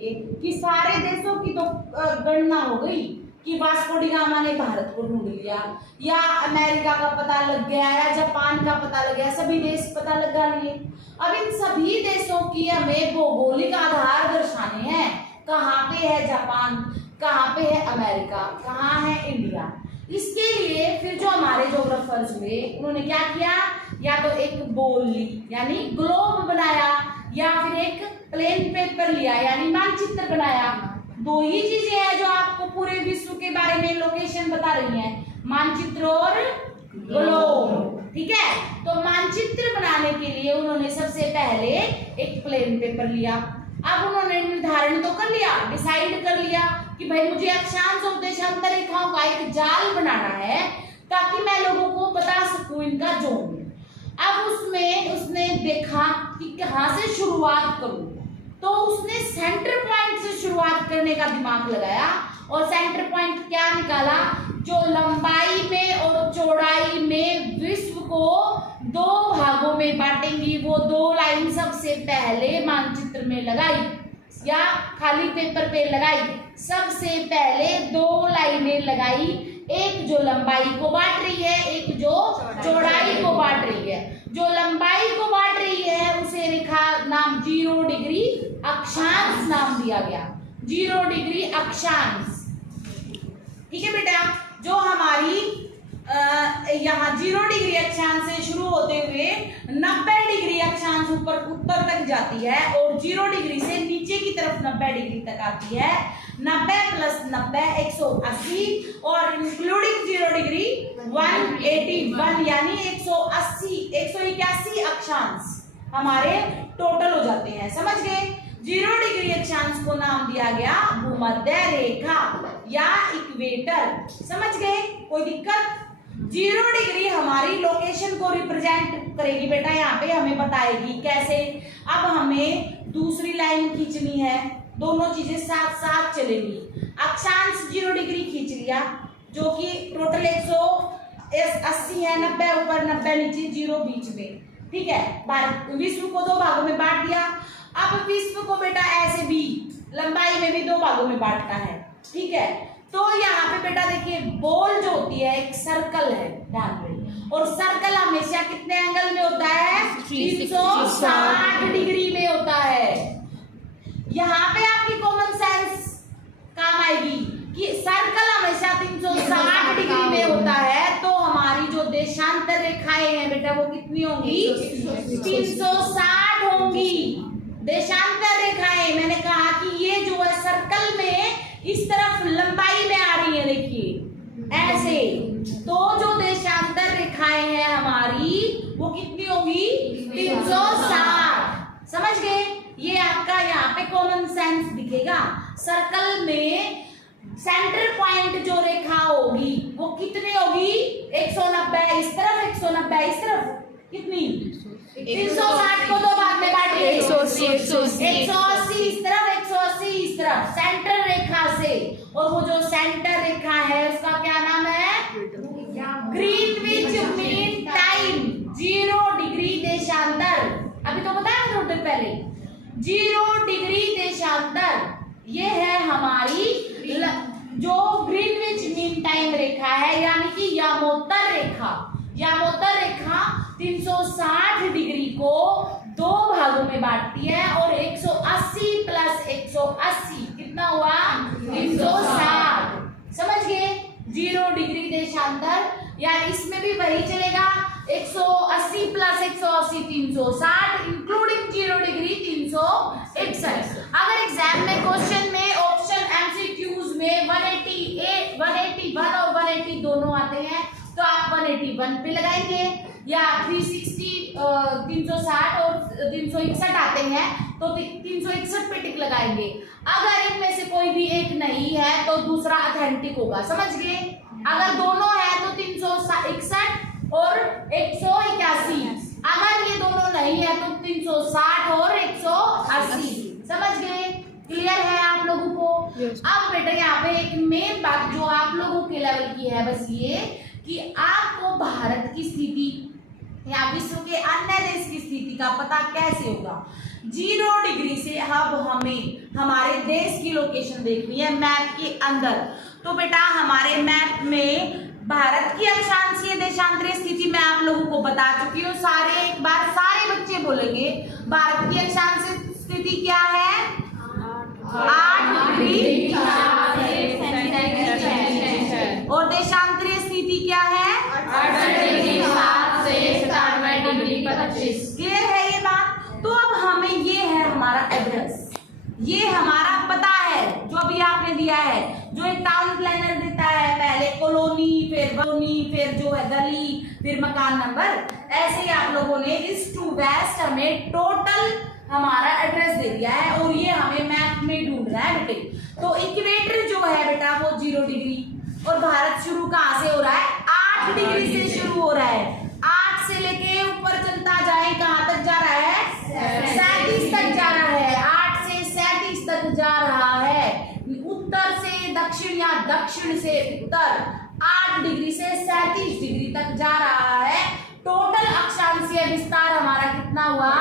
कि सारे देशों की तो गणना हो गई कि वास्को डी गामा ने भारत को ढूंढ लिया, या अमेरिका का पता लग गया, या जापान का पता लग गया, सभी देश पता लगा लिए। अब इन सभी देशों की हमें भौगोलिक आधार दर्शाने हैं, कहाँ पे है जापान, कहाँ पे है अमेरिका, कहाँ है इंडिया। इसके लिए फिर जो हमारे ज्योग्राफर्स हुए उन्होंने क्या किया, या तो एक बॉल ली यानी ग्लोब बनाया, या फिर एक प्लेन पेपर लिया यानी मानचित्र बनाया। दो ही चीजें हैं जो आपको पूरे विश्व के बारे में लोकेशन बता रही हैं, मानचित्र और ग्लोब। ठीक है, तो मानचित्र बनाने के लिए उन्होंने सबसे पहले एक प्लेन पेपर लिया। अब उन्होंने निर्धारण तो कर लिया, डिसाइड कर लिया कि भाई मुझे अक्षांश और देशांतर रेखाओं का एक जाल बनाना है ताकि मैं लोगों को बता सकूं इनका जोन। अब उसमें उसने देखा कि कहां से शुरुआत करूं, तो उसने सेंटर पॉइंट से शुरुआत करने का दिमाग लगाया और सेंटर पॉइंट क्या निकाला, जो लंबाई में और चौड़ाई में विश्व को दो भागों में बांटेंगी वो दो लाइन सबसे पहले मानचित्र में लगाई या खाली पेपर पे लगाई। सबसे पहले दो लाइनें लगाई, एक जो लंबाई को बांट रही है, एक जो चौड़ाई को बांट रही है। जो लंबाई को बांट रही है उसे रेखा नाम 0 डिग्री अक्षांश नाम दिया गया, 0 डिग्री अक्षांश। ठीक है बेटा, जो हमारी यहाँ 0 डिग्री अक्षांश से शुरू होते हुए 90 डिग्री अक्षांश ऊपर उत्तर तक जाती है और 0 डिग्री से नीचे की तरफ 90 डिग्री तक आती है। 90 प्लस 90 180 और इंक्लूडिंग 0 डिग्री 181 यानी 181 अक्षांश हमारे टोटल हो जाते हैं। समझ गए? 0 डिग्री अक्षांश को नाम दिया गया भूमध्य रेखा या इक्वेटर। समझ गए? कोई दिक्कत? 0 डिग्री हमारी लोकेशन को रिप्रेजेंट करेगी बेटा, यहाँ पे हमें बताएगी कैसे। अब हमें दूसरी लाइन खींचनी है, दोनों चीजें साथ साथ चलेंगी। अक्षांश 0 डिग्री खींच लिया जो कि टोटल 180 है, 90 ऊपर 90 नीचे, 0 बीच में। ठीक है, विश्व को दो भागों में बांट दिया। अब विश्व को बेटा ऐसे भी लंबाई में भी दो भागों में बांटना है। ठीक है, तो यहाँ पे बेटा देखिए बॉल जो होती है एक सर्कल है, ध्यान रहे, और सर्कल हमेशा कितने एंगल में होता है? 360 डिग्री में होता है। यहाँ पे आपकी कॉमन सेंस काम आएगी कि सर्कल हमेशा 360 डिग्री में होता है, तो हमारी जो देशांतर रेखाएं हैं बेटा वो कितनी होंगी? 360 होंगी देशांतर रेखाएं। मैंने कहा कि ये जो है सर्कल में इस तरफ लंबाई में आ रही है, देखिए ऐसे, तो जो देशांतर रेखाएं हैं हमारी वो कितनी होगी? 360। समझ गए? ये आपका यहाँ पे कॉमन सेंस दिखेगा। सर्कल में सेंटर पॉइंट जो रेखा होगी वो कितनी होगी? 190 इस तरफ, 190 इस तरफ, कितनी? 360 को दो भाग में बांटिए, 180 इस तरफ, 180 इस तरफ, सेंटर रेखा से। और वो जो सेंटर रेखा है उसका क्या नाम है? ग्रीनविच मीन टाइम, 0 डिग्री देशांतर। अभी तो बताया थोड़ी देर पहले, 0 डिग्री देशांतर ये है हमारी जो ग्रीनविच मीन टाइम रेखा है, यानी कि यामोत्तर रेखा। यामोत्तर रेखा 360 डिग्री को दो भागों में बांटती है और 180 प्लस 180 कितना हुआ? 360। समझ गए? 0 डिग्री देशांतर, या इसमें भी वही चलेगा, 180 प्लस 180 360 इंक्लूडिंग 0 डिग्री 361। अगर एग्जाम में क्वेश्चन में ऑप्शन एमसीक्यूज में 181 और 180 दोनों आते हैं तो आप 181 पे लगाएंगे, या 360 360 और 361 आते हैं तो 361 पे टिक लगाएंगे। अगर इनमें से कोई भी एक नहीं है तो दूसरा ऑथेंटिक होगा। समझ गए? अगर दोनों है तो 361 और 181, अगर ये दोनों नहीं है तो 360 और 180। समझ गए? क्लियर है आप लोगों को? अब बेटा यहाँ पे एक मेन बात जो आप लोगों के लेवल की है बस ये कि आपको भारत की स्थिति या विश्व के अन्य देश की स्थिति का पता कैसे होगा। 0 डिग्री से अब हमें हमारे देश की लोकेशन देखनी है मैप के अंदर। तो बेटा हमारे मैप में भारत की अक्षांशीय देशांतरीय स्थिति मैं आप लोगों को बता चुकी हूँ। सारे एक बार सारे बच्चे बोलेंगे भारत की अक्षांशीय स्थिति क्या है? 8 डिग्री और देशांतरीय स्थिति क्या है? 25। क्लियर है ये बात? तो अब हमें ये है हमारा एड्रेस, ये हमारा पता है जो अभी आपने दिया है, जो एक टाउन प्लानर देता है, पहले कॉलोनी फिर जो है गली फिर मकान नंबर, ऐसे ही आप लोगों ने ईस्ट टू वेस्ट हमें टोटल हमारा एड्रेस दे दिया है और ये हमें मैप में ढूंढना है बेटे। तो इक्वेटर जो है बेटा वो 0 डिग्री और भारत शुरू कहाँ से हो रहा है? 8 डिग्री से शुरू हो रहा है। 8 से लेके ऊपर चलता जाए, कहाँ तक जा रहा है? 37 तक जा रहा है। 8 से 37 तक जा रहा है। उत्तर से दक्षिण या दक्षिण से उत्तर 8 डिग्री से 37 डिग्री तक जा रहा है। टोटल अक्षांशीय विस्तार हमारा कितना हुआ?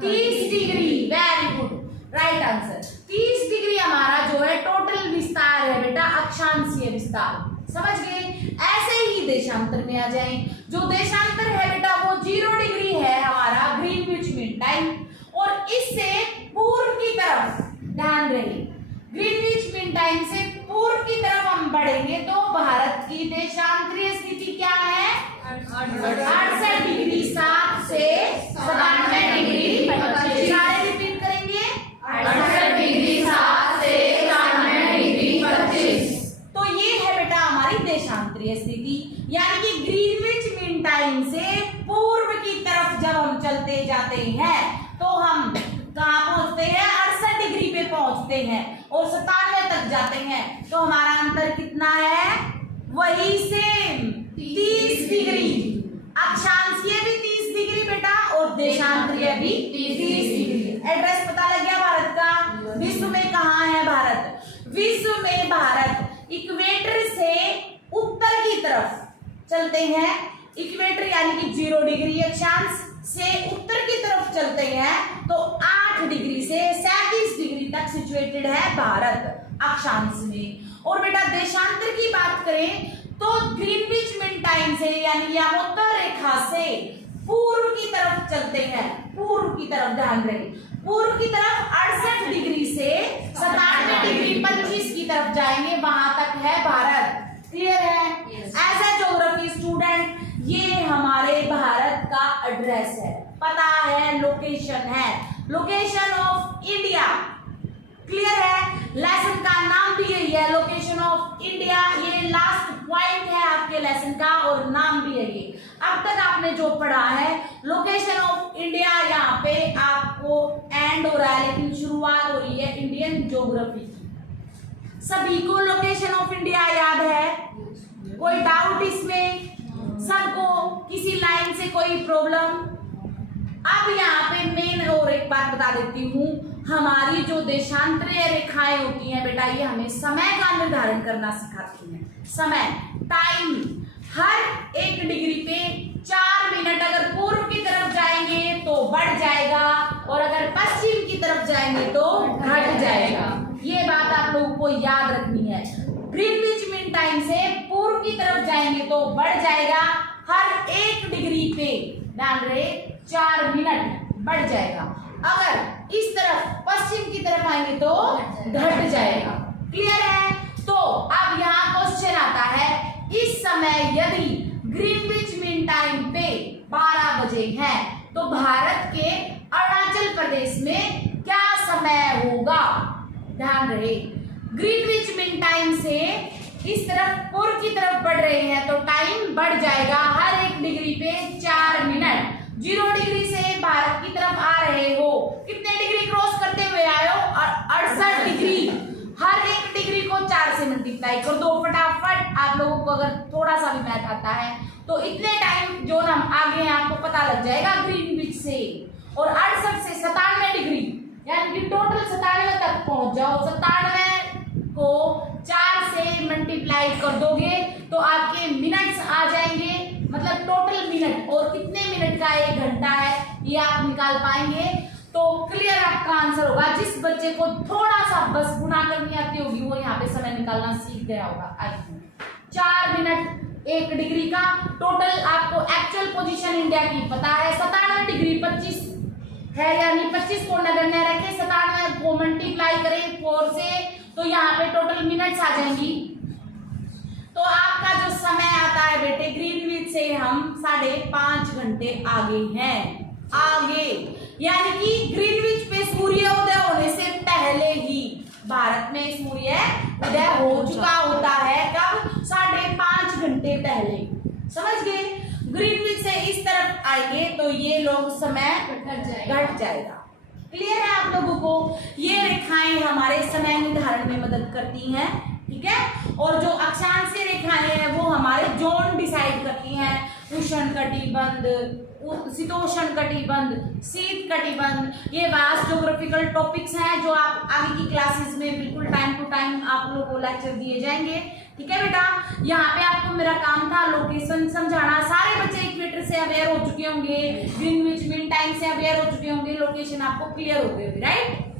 30 degree. Very good, right answer. 30 degree हमारा जो है टोटल विस्तार है बेटा, अक्षांशीय विस्तार। समझ गए? ऐसे ही देशांतर में आ जाएं। जो देशांतर है बेटा वो 0 डिग्री है हमारा ग्रीनविच मीन टाइम और इससे पूर्व की तरफ ध्यान रहे, ग्रीनविच मीन टाइम से पूर्व की तरफ हम बढ़ेंगे तो भारत की देशांतरीय स्थिति क्या है? 68 डिग्री 7 से 97 डिग्री 25। सारे रिपीट करेंगे। 68 डिग्री 7 से 97 डिग्री 25। तो ये है बेटा हमारी देशांतरीय स्थिति, यानी कि ग्रीनविच मीन टाइम से पूर्व की तरफ जब हम चलते जाते हैं तो हम कहाँ पहुंचते हैं? 68 डिग्री पे पहुंचते हैं और 97 तक जाते हैं। तो हमारा अंतर कितना है? वही सेम 30 डिग्री। अक्षांशीय भी 30 डिग्री बेटा और देशांतरीय भी 30 डिग्री। एड्रेस पता लग गया भारत का? विश्व में कहाँ है भारत? विश्व में भारत इक्वेटर से उत्तर की तरफ चलते हैं। इक्वेटर यानी कि 0 डिग्री अक्षांश से उत्तर की तरफ चलते हैं तो 8 डिग्री से 37 डिग्री तक सिचुएटेड है भारत अक्षांश में। और बेटा देशांतर की बात करें तो ग्रीनविच मीन टाइम से यानी यमोत्तर रेखा से पूर्व की तरफ चलते हैं। पूर्व की तरफ ध्यान रहे, पूर्व की तरफ 68 डिग्री से 97 डिग्री 25 की तरफ जाएंगे, वहां तक है भारत। क्लियर है? एज ए ज्योग्राफी स्टूडेंट ये हमारे भारत का एड्रेस है, पता है, लोकेशन है, लोकेशन ऑफ इंडिया। क्लियर है? लेसन का नाम भी यही है, लोकेशन ऑफ इंडिया। ये लास्ट पॉइंट है आपके लेसन का और नाम भी है ये। अब तक आपने जो पढ़ा है लोकेशन ऑफ इंडिया, यहाँ पे आपको एंड हो रहा है लेकिन शुरुआत हो रही है इंडियन ज्योग्राफी की। सभी को लोकेशन ऑफ इंडिया याद है? कोई डाउट इसमें? सबको किसी लाइन से कोई प्रॉब्लम? अब यहाँ पे मेन और एक बात बता देती हूँ, हमारी जो देशांतरीय रेखाएं होती हैं बेटा ये हमें समय का निर्धारण करना सिखाती हैं। समय, टाइम, हर 1 डिग्री पे 4 मिनट अगर पूर्व की तरफ जाएंगे तो बढ़ जाएगा और अगर पश्चिम की तरफ जाएंगे तो घट जाएगा। ये बात आप लोगों को याद रखनी है। ग्रीनविच मीन टाइम से पूर्व की तरफ जाएंगे तो बढ़ जाएगा, हर 1 डिग्री पे ध्यान रहे 4 मिनट बढ़ जाएगा, अगर इस तरफ पश्चिम की तरफ आएंगे तो घट जाएगा। क्लियर है? तो अब यहाँ क्वेश्चन आता है, इस समय यदि ग्रीनविच मीन टाइम पे 12 बजे है तो भारत के अरुणाचल प्रदेश में क्या समय होगा? ध्यान रहे ग्रीनविच मीन टाइम से इस तरफ पूर्व की तरफ बढ़ रहे हैं तो टाइम बढ़ जाएगा, हर 1 डिग्री पे 4 मिनट। 0 डिग्री से भारत की तरफ आ रहे हो, कितने डिग्री क्रॉस करते हुए आए हो? 68 डिग्री। हर 1 डिग्री को 4 से मल्टीप्लाई कर दो फटाफट। आप लोगों को अगर थोड़ा सा भी मैथ आता है तो इतने टाइम जो हम आगे हैं आपको पता लग जाएगा ग्रीनविच से। और 68 से 97 डिग्री यानी कि टोटल 97 तक पहुंच जाओ। 97 को 4 से मल्टीप्लाई कर दोगे तो आपके मिनट्स आ जाएंगे, मतलब टोटल मिनट। और कितने मिनट का 1 घंटा है ये आप निकाल पाएंगे। तो क्लियर आपका आंसर होगा। जिस बच्चे को थोड़ा सा बस गुणा करनी आती होगी वो यहाँ पे समय निकालना सीख गया होगा। आई थिंक 4 मिनट 1 डिग्री का टोटल आपको एक्चुअल पोजीशन इंडिया की पता है 97 डिग्री 25 है, यानी 25 को नगण्य रखें, 97 को मल्टीप्लाई करें 4 से, तो यहाँ पे टोटल मिनट्स आ जाएंगी। तो आपका जो समय आता है बेटे ग्रीनविच से हम 5.5 घंटे आगे हैं, आगे, यानी कि ग्रीनविच पे सूर्योदय होने से पहले ही भारत में सूर्य उदय हो चुका होता है। कब? 5.5 घंटे पहले। समझ गए? ग्रीनविच से इस तरफ आएंगे तो ये लोग समय घट जाएगा। क्लियर है आप लोगों को? ये रेखाएं हमारे समय निर्धारण में मदद करती हैं, ठीक है। और जो अक्षांशीय रेखाएं हैं वो हमारे जोन डिसाइड करती हैं, उष्ण कटिबंध, शीतोष्ण कटिबंध, शीत कटिबंध। ये वास्ट ज्योग्राफिकल टॉपिक्स हैं जो आप आगे की क्लासेस में बिल्कुल टाइम टू टाइम आप लोगों को लेक्चर दिए जाएंगे, ठीक है बेटा। यहाँ पे आपको मेरा काम था लोकेशन समझाना। सारे बच्चे इक्वेटर से अवेयर हो चुके होंगे, ग्रीनविच मीन टाइम से अवेयर हो चुके होंगे, लोकेशन आपको क्लियर हो गई, राइट।